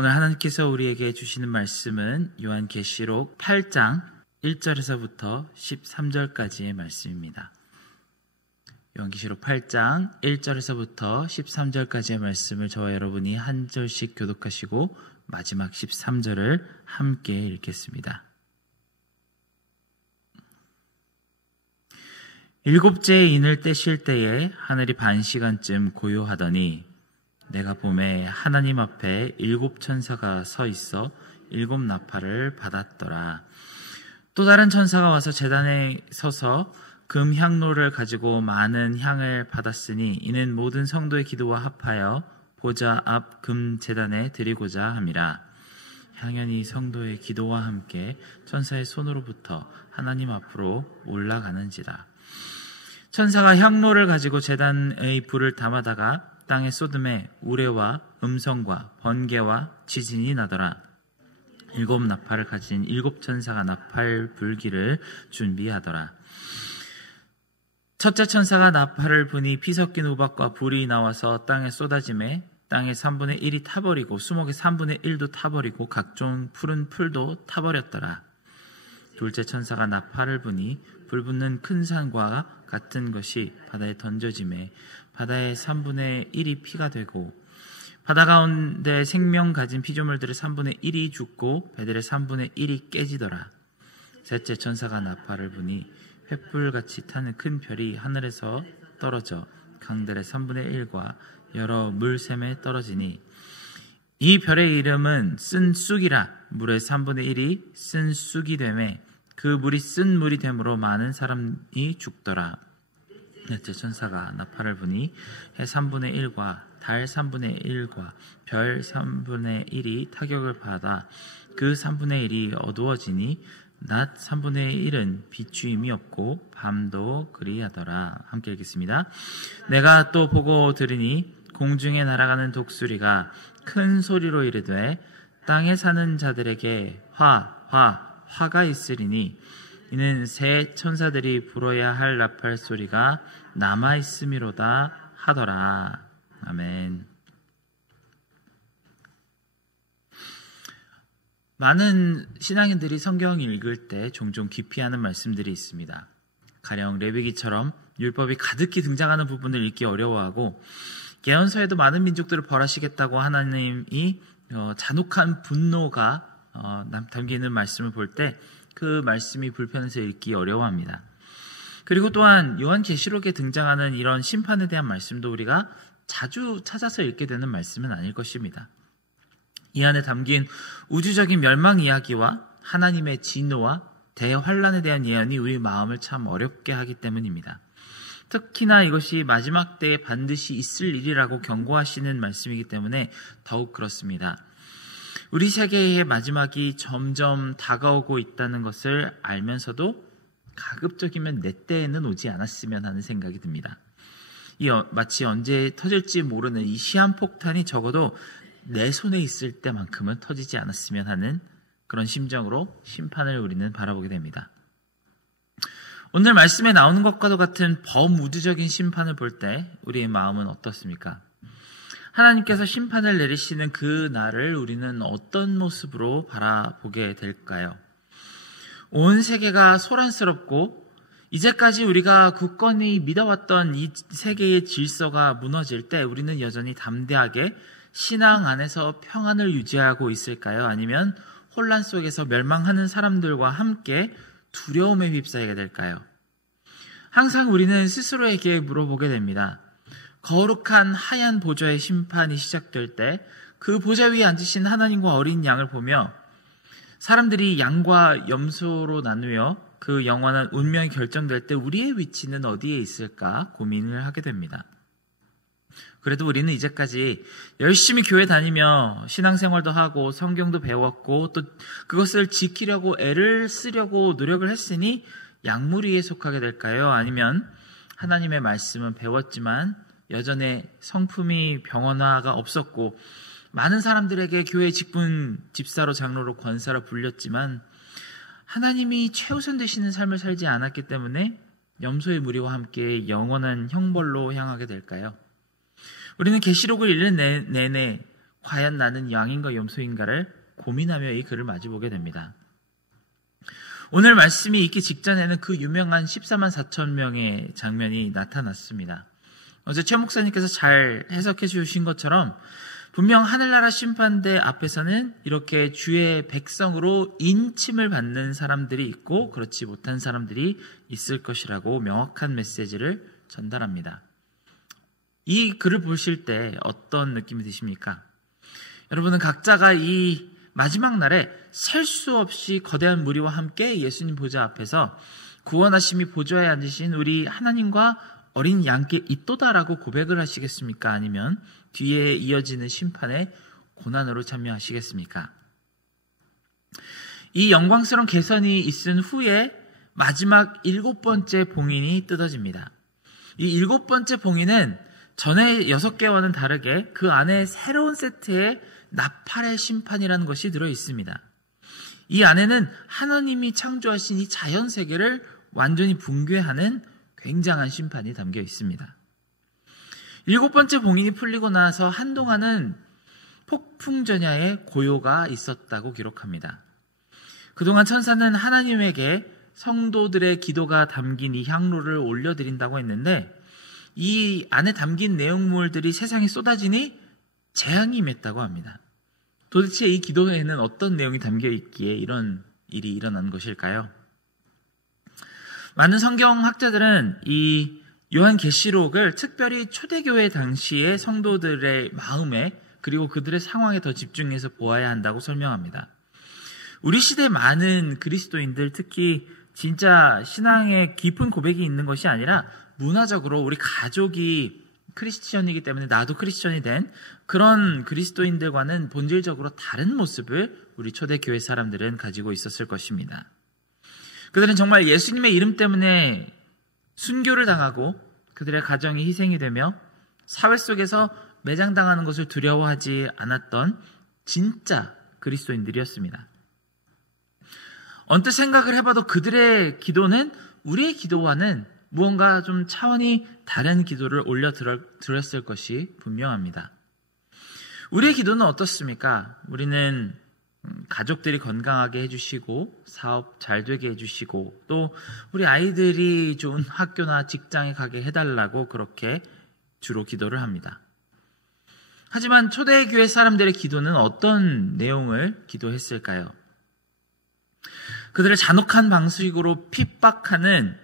오늘 하나님께서 우리에게 주시는 말씀은 요한계시록 8장 1절에서부터 13절까지의 말씀입니다. 요한계시록 8장 1절에서부터 13절까지의 말씀을 저와 여러분이 한 절씩 교독하시고 마지막 13절을 함께 읽겠습니다. 일곱째 인을 떼실 때에 하늘이 반 시간쯤 고요하더니 내가 보매 하나님 앞에 7 천사가 서 있어 7 나팔을 받았더라. 또 다른 천사가 와서 제단에 서서 금 향로를 가지고 많은 향을 받았으니 이는 모든 성도의 기도와 합하여 보좌 앞 금 제단에 드리고자 함이라. 향연이 성도의 기도와 함께 천사의 손으로부터 하나님 앞으로 올라가는지라. 천사가 향로를 가지고 제단의 불을 담아다가 땅에 쏟음에 우레와 음성과 번개와 지진이 나더라. 7 나팔을 가진 7 천사가 나팔 불기를 준비하더라. 첫째 천사가 나팔을 부니 피 섞인 우박과 불이 나와서 땅에 쏟아지매 땅의 3분의 1이 타버리고 수목의 3분의 1도 타버리고 각종 푸른 풀도 타버렸더라. 둘째 천사가 나팔을 부니 불붙는 큰 산과 같은 것이 바다에 던져지매 바다의 3분의 1이 피가 되고 바다 가운데 생명 가진 피조물들의 3분의 1이 죽고 배들의 3분의 1이 깨지더라. 셋째 천사가 나팔을 부니 횃불같이 타는 큰 별이 하늘에서 떨어져 강들의 3분의 1과 여러 물샘에 떨어지니 이 별의 이름은 쓴 쑥이라. 물의 3분의 1이 쓴 쑥이 되매 그 물이 쓴 물이 되므로 많은 사람이 죽더라. 넷째 천사가 나팔을 부니 해 3분의 1과 달 3분의 1과 별 3분의 1이 타격을 받아 그 3분의 1이 어두워지니 낮 3분의 1은 비추임이 없고 밤도 그리하더라. 함께 읽겠습니다. 내가 또 보고 들으니 공중에 날아가는 독수리가 큰 소리로 이르되 땅에 사는 자들에게 화가 있으리니 이는 새 천사들이 불어야 할 나팔 소리가 남아있음이로다 하더라. 아멘. 많은 신앙인들이 성경을 읽을 때 종종 기피하는 말씀들이 있습니다. 가령 레위기처럼 율법이 가득히 등장하는 부분을 읽기 어려워하고 예언서에도 많은 민족들을 벌하시겠다고 하나님이 잔혹한 분노가 담기는 말씀을 볼 때 그 말씀이 불편해서 읽기 어려워합니다. 그리고 또한 요한계시록에 등장하는 이런 심판에 대한 말씀도 우리가 자주 찾아서 읽게 되는 말씀은 아닐 것입니다. 이 안에 담긴 우주적인 멸망 이야기와 하나님의 진노와 대환란에 대한 예언이 우리 마음을 참 어렵게 하기 때문입니다. 특히나 이것이 마지막 때에 반드시 있을 일이라고 경고하시는 말씀이기 때문에 더욱 그렇습니다. 우리 세계의 마지막이 점점 다가오고 있다는 것을 알면서도 가급적이면 내 때에는 오지 않았으면 하는 생각이 듭니다. 마치 언제 터질지 모르는 이 시한폭탄이 적어도 내 손에 있을 때만큼은 터지지 않았으면 하는 그런 심정으로 심판을 우리는 바라보게 됩니다. 오늘 말씀에 나오는 것과도 같은 범우주적인 심판을 볼 때 우리의 마음은 어떻습니까? 하나님께서 심판을 내리시는 그 날을 우리는 어떤 모습으로 바라보게 될까요? 온 세계가 소란스럽고 이제까지 우리가 굳건히 믿어왔던 이 세계의 질서가 무너질 때 우리는 여전히 담대하게 신앙 안에서 평안을 유지하고 있을까요? 아니면 혼란 속에서 멸망하는 사람들과 함께 두려움에 휩싸이게 될까요? 항상 우리는 스스로에게 물어보게 됩니다. 거룩한 하얀 보좌의 심판이 시작될 때 그 보좌 위에 앉으신 하나님과 어린 양을 보며 사람들이 양과 염소로 나누어 그 영원한 운명이 결정될 때 우리의 위치는 어디에 있을까 고민을 하게 됩니다. 그래도 우리는 이제까지 열심히 교회 다니며 신앙생활도 하고 성경도 배웠고 또 그것을 지키려고 애를 쓰려고 노력을 했으니 양무리에 속하게 될까요? 아니면 하나님의 말씀은 배웠지만 여전히 성품이 병원화가 없었고 많은 사람들에게 교회 직분 집사로 장로로 권사로 불렸지만 하나님이 최우선 되시는 삶을 살지 않았기 때문에 염소의 무리와 함께 영원한 형벌로 향하게 될까요? 우리는 계시록을 읽는 내내 과연 나는 양인가 염소인가를 고민하며 이 글을 마주보게 됩니다. 오늘 말씀이 있기 직전에는 그 유명한 14만 4천 명의 장면이 나타났습니다. 어제 최 목사님께서 잘 해석해 주신 것처럼 분명 하늘나라 심판대 앞에서는 이렇게 주의 백성으로 인침을 받는 사람들이 있고 그렇지 못한 사람들이 있을 것이라고 명확한 메시지를 전달합니다. 이 글을 보실 때 어떤 느낌이 드십니까? 여러분은 각자가 이 마지막 날에 셀 수 없이 거대한 무리와 함께 예수님 보좌 앞에서 구원하심이 보좌에 앉으신 우리 하나님과 어린 양께 있도다라고 고백을 하시겠습니까? 아니면 뒤에 이어지는 심판의 고난으로 참여하시겠습니까? 이 영광스러운 개선이 있은 후에 마지막 7번째 봉인이 뜯어집니다. 이 7번째 봉인은 전에 6개와는 다르게 그 안에 새로운 세트의 나팔의 심판이라는 것이 들어 있습니다. 이 안에는 하나님이 창조하신 이 자연세계를 완전히 붕괴하는 굉장한 심판이 담겨 있습니다. 7번째 봉인이 풀리고 나서 한동안은 폭풍전야의 고요가 있었다고 기록합니다. 그동안 천사는 하나님에게 성도들의 기도가 담긴 이 향로를 올려드린다고 했는데 이 안에 담긴 내용물들이 세상에 쏟아지니 재앙이 임했다고 합니다. 도대체 이 기도에는 어떤 내용이 담겨 있기에 이런 일이 일어난 것일까요? 많은 성경학자들은 이 요한계시록을 특별히 초대교회 당시의 성도들의 마음에 그리고 그들의 상황에 더 집중해서 보아야 한다고 설명합니다. 우리 시대 많은 그리스도인들, 특히 진짜 신앙에 깊은 고백이 있는 것이 아니라 문화적으로 우리 가족이 크리스천이기 때문에 나도 크리스천이 된 그런 그리스도인들과는 본질적으로 다른 모습을 우리 초대교회 사람들은 가지고 있었을 것입니다. 그들은 정말 예수님의 이름 때문에 순교를 당하고 그들의 가정이 희생이 되며 사회 속에서 매장당하는 것을 두려워하지 않았던 진짜 그리스도인들이었습니다. 언뜻 생각을 해봐도 그들의 기도는 우리의 기도와는 무언가 좀 차원이 다른 기도를 올려드렸을 것이 분명합니다. 우리의 기도는 어떻습니까? 우리는 가족들이 건강하게 해주시고 사업 잘 되게 해주시고 또 우리 아이들이 좋은 학교나 직장에 가게 해달라고 그렇게 주로 기도를 합니다. 하지만 초대교회 사람들의 기도는 어떤 내용을 기도했을까요? 그들을 잔혹한 방식으로 핍박하는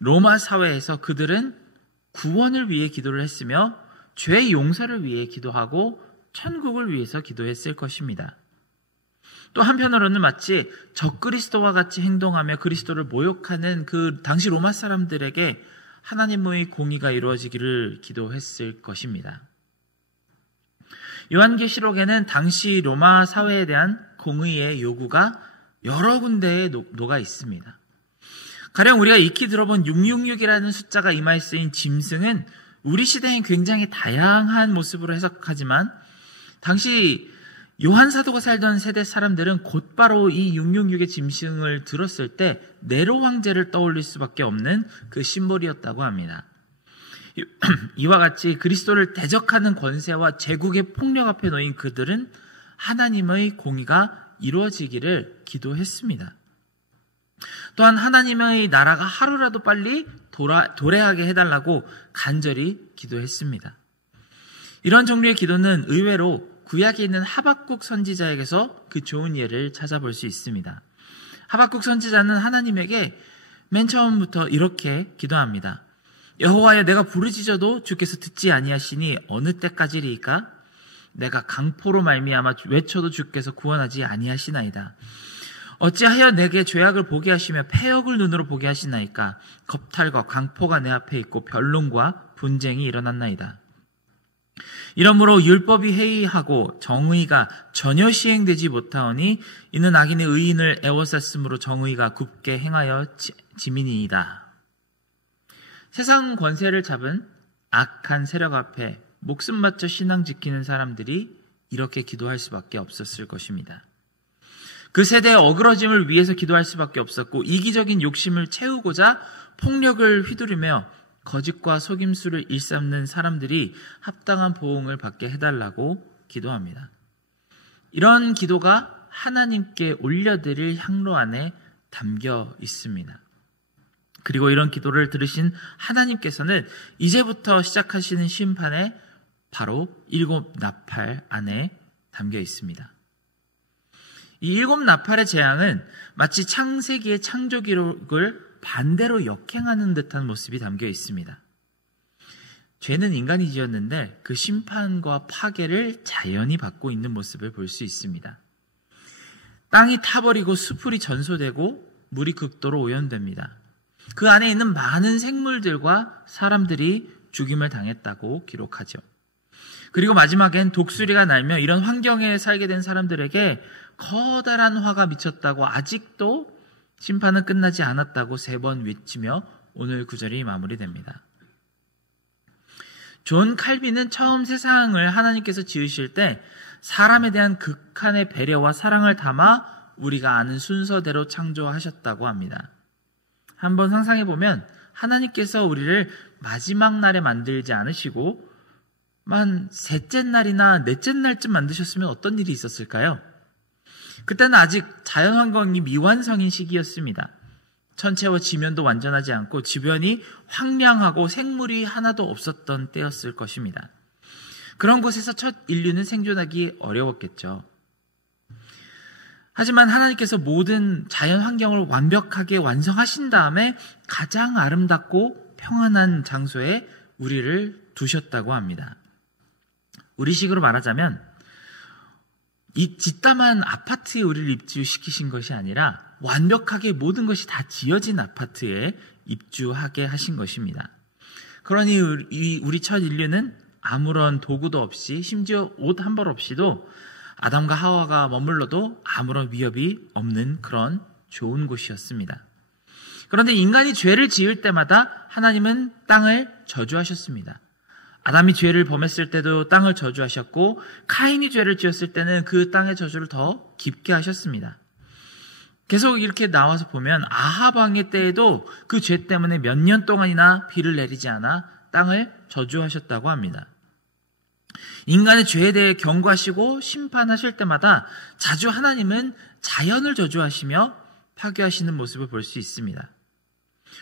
로마 사회에서 그들은 구원을 위해 기도를 했으며 죄 용서를 위해 기도하고 천국을 위해서 기도했을 것입니다. 또 한편으로는 마치 적그리스도와 같이 행동하며 그리스도를 모욕하는 그 당시 로마 사람들에게 하나님의 공의가 이루어지기를 기도했을 것입니다. 요한계시록에는 당시 로마 사회에 대한 공의의 요구가 여러 군데에 녹아 있습니다. 가령 우리가 익히 들어본 666이라는 숫자가 이마에 쓰인 짐승은 우리 시대엔 굉장히 다양한 모습으로 해석하지만 당시 요한 사도가 살던 세대 사람들은 곧바로 이 666의 짐승을 들었을 때 네로 황제를 떠올릴 수밖에 없는 그 심볼이었다고 합니다. 이와 같이 그리스도를 대적하는 권세와 제국의 폭력 앞에 놓인 그들은 하나님의 공의가 이루어지기를 기도했습니다. 또한 하나님의 나라가 하루라도 빨리 도래하게 해달라고 간절히 기도했습니다. 이런 종류의 기도는 의외로 구약에 있는 하박국 선지자에게서 그 좋은 예를 찾아볼 수 있습니다. 하박국 선지자는 하나님에게 맨 처음부터 이렇게 기도합니다. 여호와여, 내가 부르짖어도 주께서 듣지 아니하시니 어느 때까지리이까? 내가 강포로 말미암아 외쳐도 주께서 구원하지 아니하시나이다. 어찌하여 내게 죄악을 보게 하시며 패역을 눈으로 보게 하시나이까? 겁탈과 강포가 내 앞에 있고 변론과 분쟁이 일어났나이다. 이러므로 율법이 해이하고 정의가 전혀 시행되지 못하오니 이는 악인의 의인을 애워쌌으므로 정의가 굽게 행하여 지민이이다. 세상 권세를 잡은 악한 세력 앞에 목숨 바쳐 신앙 지키는 사람들이 이렇게 기도할 수밖에 없었을 것입니다. 그 세대의 어그러짐을 위해서 기도할 수밖에 없었고 이기적인 욕심을 채우고자 폭력을 휘두르며 거짓과 속임수를 일삼는 사람들이 합당한 보응을 받게 해달라고 기도합니다. 이런 기도가 하나님께 올려드릴 향로 안에 담겨 있습니다. 그리고 이런 기도를 들으신 하나님께서는 이제부터 시작하시는 심판에 바로 7 나팔 안에 담겨 있습니다. 이 7 나팔의 재앙은 마치 창세기의 창조 기록을 반대로 역행하는 듯한 모습이 담겨 있습니다. 죄는 인간이 지었는데 그 심판과 파괴를 자연이 받고 있는 모습을 볼 수 있습니다. 땅이 타버리고 수풀이 전소되고 물이 극도로 오염됩니다. 그 안에 있는 많은 생물들과 사람들이 죽임을 당했다고 기록하죠. 그리고 마지막엔 독수리가 날며 이런 환경에 살게 된 사람들에게 커다란 화가 미쳤다고 아직도 심판은 끝나지 않았다고 3번 외치며 오늘 구절이 마무리됩니다. 존 칼빈은 처음 세상을 하나님께서 지으실 때 사람에 대한 극한의 배려와 사랑을 담아 우리가 아는 순서대로 창조하셨다고 합니다. 한번 상상해보면 하나님께서 우리를 마지막 날에 만들지 않으시고 셋째 날이나 넷째 날쯤 만드셨으면 어떤 일이 있었을까요? 그때는 아직 자연환경이 미완성인 시기였습니다. 천체와 지면도 완전하지 않고 주변이 황량하고 생물이 하나도 없었던 때였을 것입니다. 그런 곳에서 첫 인류는 생존하기 어려웠겠죠. 하지만 하나님께서 모든 자연 환경을 완벽하게 완성하신 다음에 가장 아름답고 평안한 장소에 우리를 두셨다고 합니다. 우리식으로 말하자면 이 짓담한 아파트에 우리를 입주시키신 것이 아니라 완벽하게 모든 것이 다 지어진 아파트에 입주하게 하신 것입니다. 그러니 우리 첫 인류는 아무런 도구도 없이 심지어 옷 한 벌 없이도 아담과 하와가 머물러도 아무런 위협이 없는 그런 좋은 곳이었습니다. 그런데 인간이 죄를 지을 때마다 하나님은 땅을 저주하셨습니다. 아담이 죄를 범했을 때도 땅을 저주하셨고 카인이 죄를 지었을 때는 그 땅의 저주를 더 깊게 하셨습니다. 계속 이렇게 나와서 보면 아합 왕의 때에도 그 죄 때문에 몇 년 동안이나 비를 내리지 않아 땅을 저주하셨다고 합니다. 인간의 죄에 대해 경고하시고 심판하실 때마다 자주 하나님은 자연을 저주하시며 파괴하시는 모습을 볼 수 있습니다.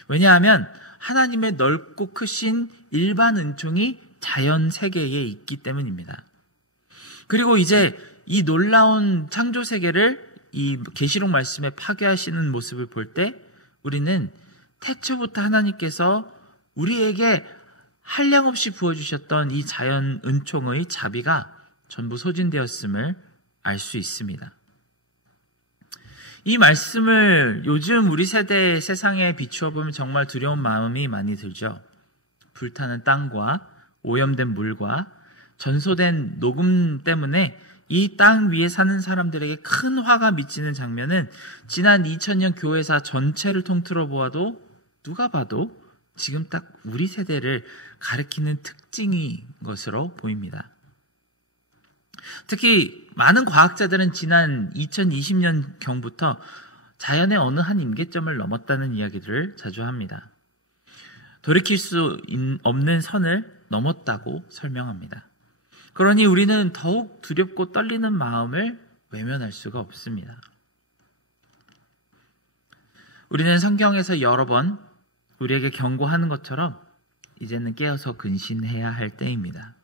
왜냐하면 하나님의 넓고 크신 일반 은총이 자연 세계에 있기 때문입니다. 그리고 이제 이 놀라운 창조 세계를 이 계시록 말씀에 파괴하시는 모습을 볼 때 우리는 태초부터 하나님께서 우리에게 한량없이 부어주셨던 이 자연 은총의 자비가 전부 소진되었음을 알 수 있습니다. 이 말씀을 요즘 우리 세대의 세상에 비추어 보면 정말 두려운 마음이 많이 들죠. 불타는 땅과 오염된 물과 전소된 녹음 때문에 이 땅 위에 사는 사람들에게 큰 화가 미치는 장면은 지난 2000년 교회사 전체를 통틀어 보아도 누가 봐도 지금 딱 우리 세대를 가리키는 특징인 것으로 보입니다. 특히 많은 과학자들은 지난 2020년경부터 자연의 어느 한 임계점을 넘었다는 이야기들을 자주 합니다. 돌이킬 수 없는 선을 넘었다고 설명합니다. 그러니 우리는 더욱 두렵고 떨리는 마음을 외면할 수가 없습니다. 우리는 성경에서 여러 번 우리에게 경고하는 것처럼 이제는 깨어서 근신해야 할 때입니다.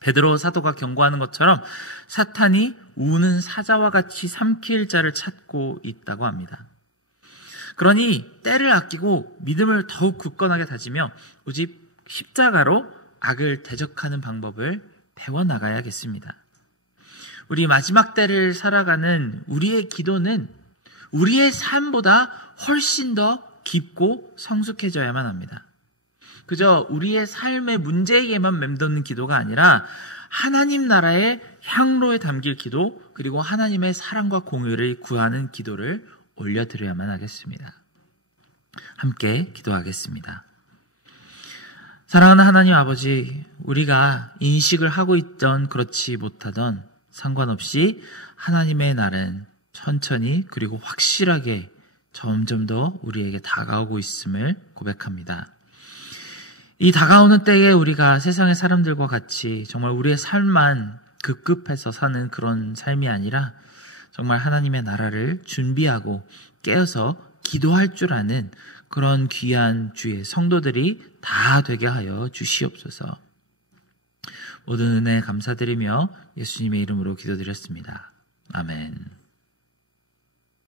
베드로 사도가 경고하는 것처럼 사탄이 우는 사자와 같이 삼킬 자를 찾고 있다고 합니다. 그러니 때를 아끼고 믿음을 더욱 굳건하게 다지며 오직 십자가로 악을 대적하는 방법을 배워나가야겠습니다. 우리 마지막 때를 살아가는 우리의 기도는 우리의 삶보다 훨씬 더 깊고 성숙해져야만 합니다. 그저 우리의 삶의 문제에만 맴도는 기도가 아니라 하나님 나라의 향로에 담길 기도, 그리고 하나님의 사랑과 공의를 구하는 기도를 올려드려야만 하겠습니다. 함께 기도하겠습니다. 사랑하는 하나님 아버지, 우리가 인식을 하고 있던 그렇지 못하던 상관없이 하나님의 날은 천천히 그리고 확실하게 점점 더 우리에게 다가오고 있음을 고백합니다. 이 다가오는 때에 우리가 세상의 사람들과 같이 정말 우리의 삶만 급급해서 사는 그런 삶이 아니라 정말 하나님의 나라를 준비하고 깨어서 기도할 줄 아는 그런 귀한 주의 성도들이 다 되게 하여 주시옵소서. 모든 은혜 감사드리며 예수님의 이름으로 기도드렸습니다. 아멘.